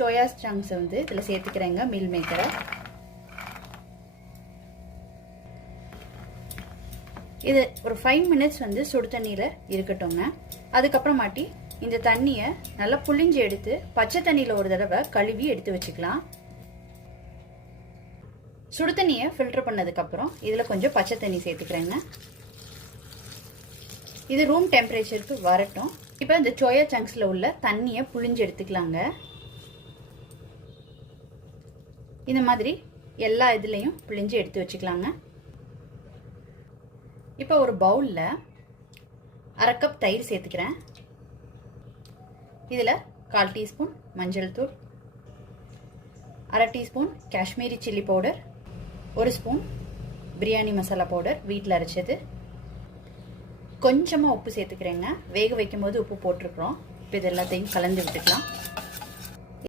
Soya chunks வந்து இதில் சேர்த்துக்கிறேங்க. மீல் மேக்கரை இது ஒரு 5 மினிட்ஸ் வந்து சுடு தண்ணியில் இருக்கட்டும்ங்க. அதுக்கப்புறமாட்டி இந்த தண்ணியை நல்லா புளிஞ்சு எடுத்து பச்சை தண்ணியில் ஒரு தடவை கழுவி எடுத்து வச்சுக்கலாம். சுடு தண்ணியை ஃபில்டர் பண்ணதுக்கப்புறம் இதில் கொஞ்சம் பச்சை தண்ணி சேர்த்துக்கிறேங்க. இது ரூம் டெம்பரேச்சருக்கு வரட்டும். இப்போ இந்த சோயா சங்க்ஸில் உள்ள தண்ணியை புளிஞ்சு எடுத்துக்கலாங்க. இந்த மாதிரி எல்லா இதுலேயும் புளிஞ்சு எடுத்து வச்சுக்கலாங்க. இப்போ ஒரு பவுலில் 1/2 கப் தயிர் சேர்த்துக்கிறேன். இதில் 1/4 டீஸ்பூன் மஞ்சள் தூள், 1/2 teaspoon Kashmiri chilli powder, 1 spoon biryani masala powder வீட்டில் அரைச்சது, கொஞ்சமாக உப்பு சேர்த்துக்கிறேங்க. வேக வைக்கும் போது உப்பு போட்டிருக்கிறோம். இப்போ இது எல்லாத்தையும் கலந்து விட்டுக்கலாம்.